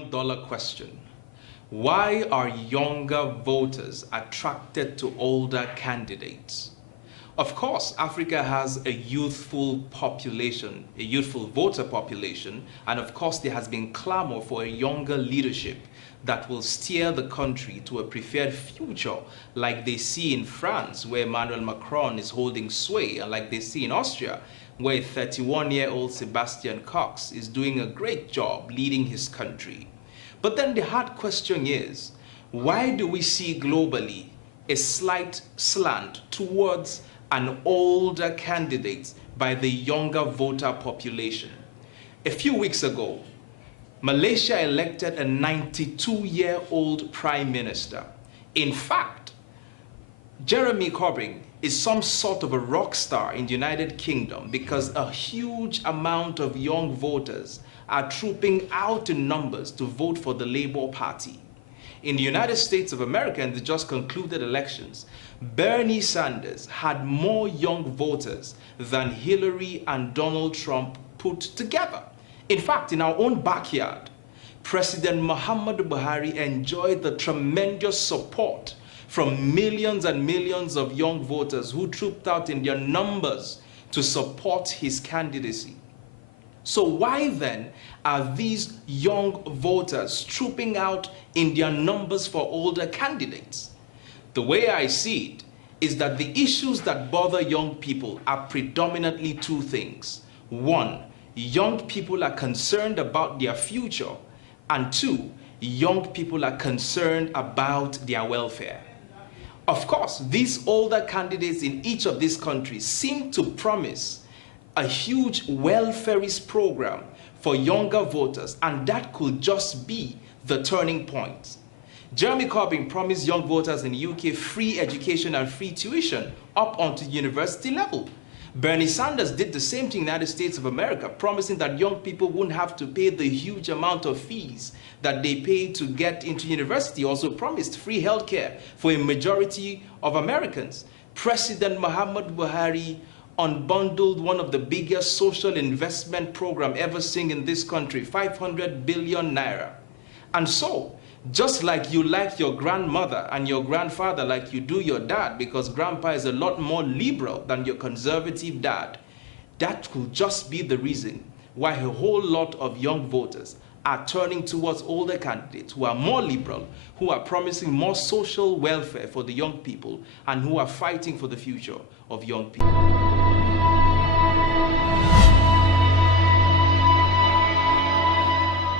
million question. Why are younger voters attracted to older candidates? Of course, Africa has a youthful population, a youthful voter population, and of course there has been clamor for a younger leadership that will steer the country to a preferred future like they see in France, where Emmanuel Macron is holding sway, and like they see in Austria, where 31-year-old Sebastian Kurz is doing a great job leading his country. But then the hard question is, why do we see globally a slight slant towards an older candidate by the younger voter population? A few weeks ago, Malaysia elected a 92-year-old prime minister. In fact, Jeremy Corbyn is some sort of a rock star in the United Kingdom because a huge amount of young voters are trooping out in numbers to vote for the Labour Party. In the United States of America, in the just concluded elections, Bernie Sanders had more young voters than Hillary and Donald Trump put together. In fact, in our own backyard, President Muhammadu Buhari enjoyed the tremendous support from millions and millions of young voters who trooped out in their numbers to support his candidacy. So why then are these young voters trooping out in their numbers for older candidates? The way I see it is that the issues that bother young people are predominantly two things. One, young people are concerned about their future, and two, young people are concerned about their welfare. Of course, these older candidates in each of these countries seem to promise a huge welfareist program for younger voters, and that could just be the turning point. Jeremy Corbyn promised young voters in the UK free education and free tuition up onto university level. Bernie Sanders did the same thing in the United States of America, promising that young people wouldn't have to pay the huge amount of fees that they pay to get into university. Also promised free healthcare for a majority of Americans. President Muhammadu Buhari unbundled one of the biggest social investment program ever seen in this country, 500 billion naira. And so, just like you like your grandmother and your grandfather like you do your dad, because grandpa is a lot more liberal than your conservative dad, that could just be the reason why a whole lot of young voters are turning towards older candidates who are more liberal, who are promising more social welfare for the young people, and who are fighting for the future of young people.